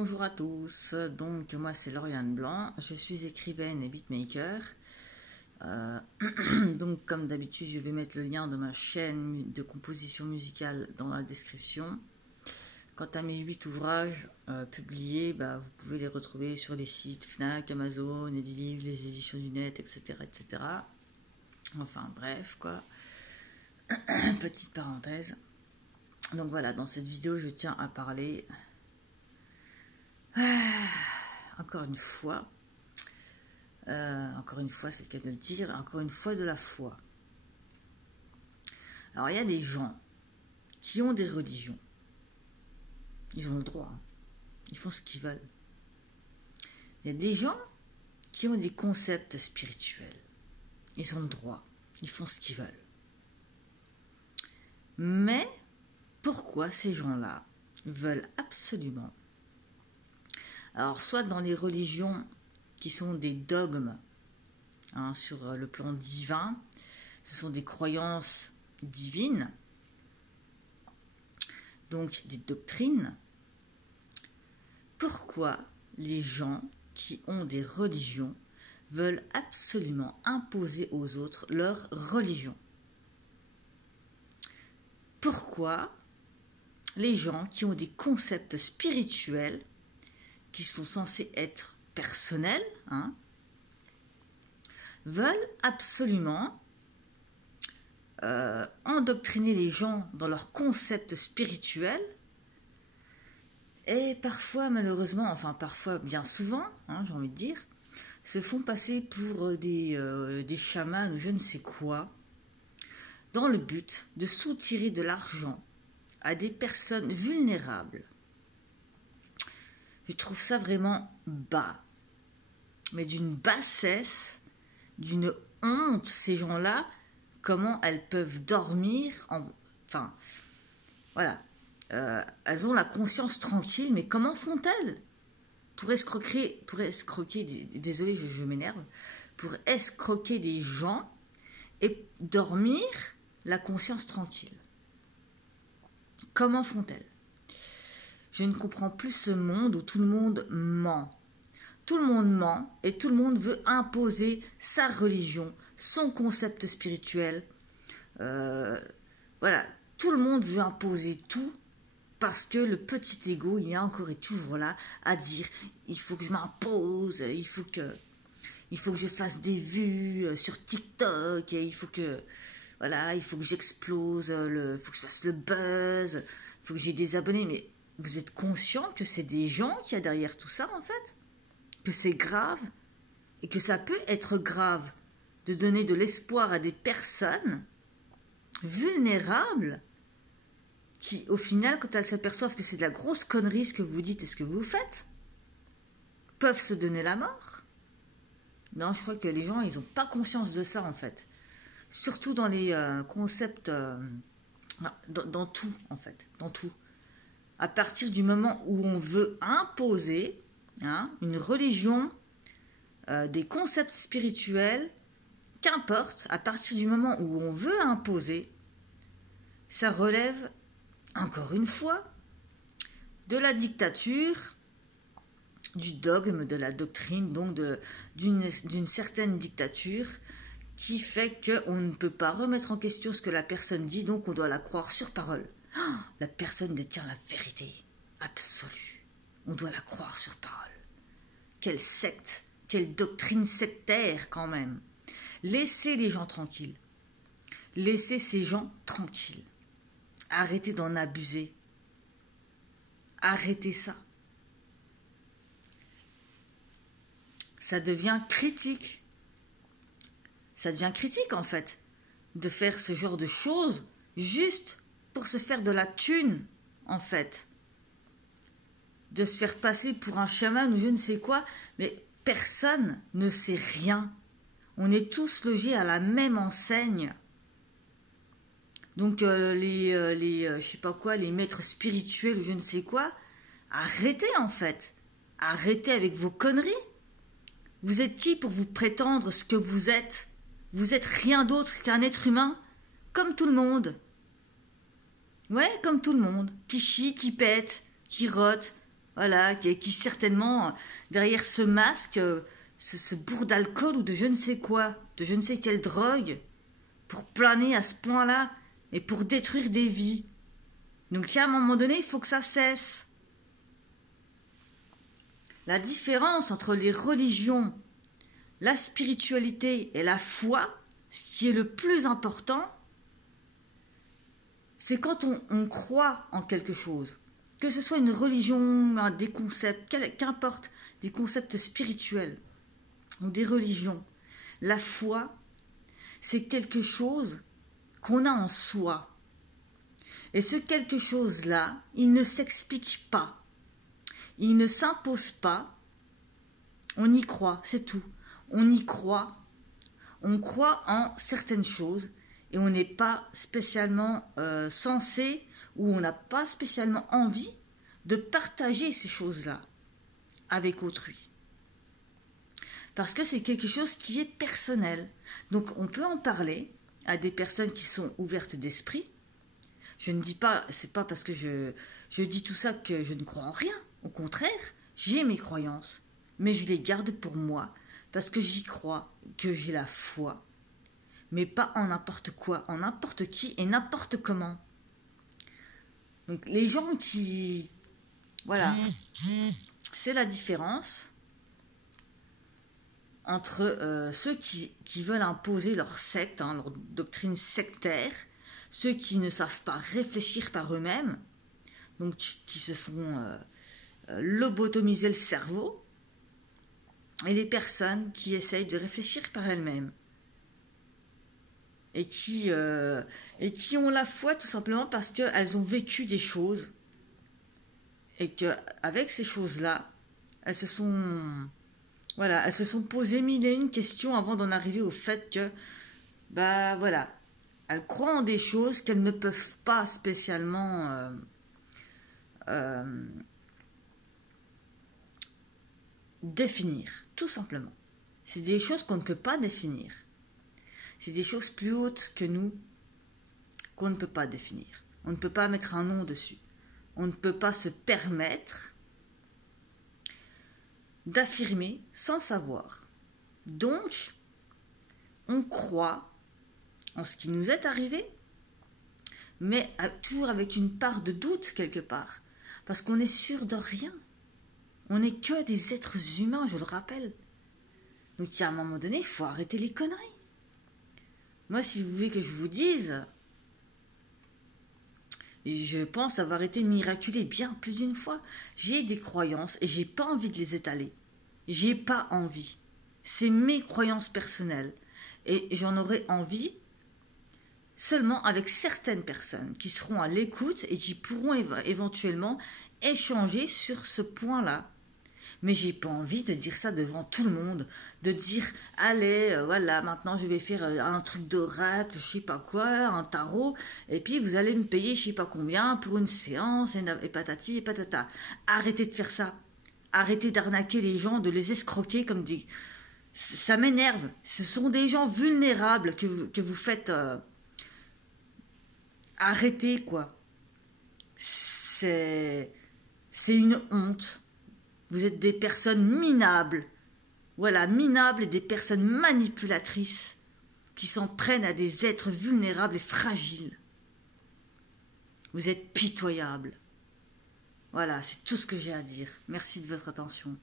Bonjour à tous, donc moi c'est Lauriane Blanc, je suis écrivaine et beatmaker. Donc comme d'habitude je vais mettre le lien de ma chaîne de composition musicale dans la description. Quant à mes 8 ouvrages publiés, vous pouvez les retrouver sur les sites Fnac, Amazon, Edilivre, les éditions du net, etc. etc. Enfin bref quoi, petite parenthèse. Donc voilà, dans cette vidéo je tiens à parler... encore une fois c'est le cas de le dire, encore une fois de la foi. Alors il y a des gens qui ont des religions, ils ont le droit, ils font ce qu'ils veulent. Il y a des gens qui ont des concepts spirituels, ils ont le droit, ils font ce qu'ils veulent. Mais pourquoi ces gens-là veulent absolument, alors soit dans les religions qui sont des dogmes sur le plan divin, ce sont des croyances divines, donc des doctrines. Pourquoi les gens qui ont des religions veulent absolument imposer aux autres leur religion? Pourquoi les gens qui ont des concepts spirituels qui sont censés être personnels, veulent absolument endoctriner les gens dans leurs concepts spirituels et parfois, malheureusement, enfin parfois, bien souvent, j'ai envie de dire, se font passer pour des chamans ou je ne sais quoi, dans le but de soutirer de l'argent à des personnes vulnérables. Je trouve ça vraiment bas, mais d'une bassesse, d'une honte, ces gens-là, comment elles peuvent dormir, enfin, voilà, elles ont la conscience tranquille, mais comment font-elles pour escroquer, désolé, je m'énerve, pour escroquer des gens et dormir la conscience tranquille? Comment font-elles? Je ne comprends plus ce monde où tout le monde ment. Tout le monde ment et tout le monde veut imposer sa religion, son concept spirituel. Voilà, tout le monde veut imposer tout parce que le petit ego, il est encore et toujours là à dire il faut que je m'impose, il faut que je fasse des vues sur TikTok, et il faut que j'explose, il faut que je fasse le buzz, il faut que j'ai des abonnés. Mais vous êtes conscient que c'est des gens qui y a derrière tout ça, en fait? Que c'est grave? Et que ça peut être grave de donner de l'espoir à des personnes vulnérables qui, au final, quand elles s'aperçoivent que c'est de la grosse connerie ce que vous dites et ce que vous faites, peuvent se donner la mort? Non, je crois que les gens, ils n'ont pas conscience de ça, en fait. Surtout dans les concepts... dans tout, en fait. Dans tout. À partir du moment où on veut imposer une religion, des concepts spirituels, qu'importe, à partir du moment où on veut imposer, ça relève, encore une fois, de la dictature, du dogme, de la doctrine, donc d'une certaine dictature qui fait qu'on ne peut pas remettre en question ce que la personne dit, donc on doit la croire sur parole. La personne détient la vérité absolue. On doit la croire sur parole. Quelle secte, quelle doctrine sectaire quand même. Laissez les gens tranquilles. Laissez ces gens tranquilles. Arrêtez d'en abuser. Arrêtez ça. Ça devient critique. Ça devient critique en fait, de faire ce genre de choses juste pour se faire de la thune, en fait. De se faire passer pour un chaman ou je ne sais quoi, mais personne ne sait rien. On est tous logés à la même enseigne. Donc je sais pas quoi, les maîtres spirituels ou je ne sais quoi, arrêtez en fait. Arrêtez avec vos conneries. Vous êtes qui pour vous prétendre ce que vous êtes? Vous êtes rien d'autre qu'un être humain, comme tout le monde. Ouais, comme tout le monde, qui chie, qui pète, qui rote, voilà, qui certainement, derrière ce masque, ce bourre d'alcool ou de je ne sais quoi, de je ne sais quelle drogue, pour planer à ce point-là et pour détruire des vies. Donc à un moment donné, il faut que ça cesse. La différence entre les religions, la spiritualité et la foi, ce qui est le plus important, c'est quand on croit en quelque chose. Que ce soit une religion, des concepts, qu'importe, des concepts spirituels ou des religions. La foi, c'est quelque chose qu'on a en soi. Et ce quelque chose-là, il ne s'explique pas. Il ne s'impose pas. On y croit, c'est tout. On y croit. On croit en certaines choses et on n'est pas spécialement censé ou on n'a pas spécialement envie de partager ces choses-là avec autrui. Parce que c'est quelque chose qui est personnel. Donc on peut en parler à des personnes qui sont ouvertes d'esprit. Je ne dis pas, c'est pas parce que je dis tout ça que je ne crois en rien. Au contraire, j'ai mes croyances, mais je les garde pour moi parce que j'y crois, que j'ai la foi. Mais pas en n'importe quoi, en n'importe qui et n'importe comment. Donc les gens qui... Voilà, c'est la différence entre ceux qui veulent imposer leur secte, leur doctrine sectaire, ceux qui ne savent pas réfléchir par eux-mêmes, donc qui se font lobotomiser le cerveau, et les personnes qui essayent de réfléchir par elles-mêmes. Et qui ont la foi tout simplement parce qu'elles ont vécu des choses et qu'avec ces choses-là, elles se sont posées mille et une questions avant d'en arriver au fait que, elles croient en des choses qu'elles ne peuvent pas spécialement définir, tout simplement. C'est des choses qu'on ne peut pas définir. C'est des choses plus hautes que nous qu'on ne peut pas définir. On ne peut pas mettre un nom dessus. On ne peut pas se permettre d'affirmer sans savoir. Donc, on croit en ce qui nous est arrivé, mais toujours avec une part de doute quelque part. Parce qu'on est sûr de rien. On n'est que des êtres humains, je le rappelle. Donc, à un moment donné, il faut arrêter les conneries. Moi, si vous voulez que je vous dise, je pense avoir été miraculée bien plus d'une fois. J'ai des croyances et j'ai pas envie de les étaler. J'ai pas envie. C'est mes croyances personnelles. Et j'en aurai envie seulement avec certaines personnes qui seront à l'écoute et qui pourront éventuellement échanger sur ce point-là. Mais j'ai pas envie de dire ça devant tout le monde, de dire allez, voilà, maintenant je vais faire un truc d'oracle, je sais pas quoi, un tarot, et puis vous allez me payer je sais pas combien pour une séance, et patati et patata. Arrêtez de faire ça. Arrêtez d'arnaquer les gens, de les escroquer comme des... Ça m'énerve. Ce sont des gens vulnérables que vous faites... Arrêtez, quoi. C'est une honte. Vous êtes des personnes minables. Voilà, minables et des personnes manipulatrices qui s'en prennent à des êtres vulnérables et fragiles. Vous êtes pitoyables. Voilà, c'est tout ce que j'ai à dire. Merci de votre attention.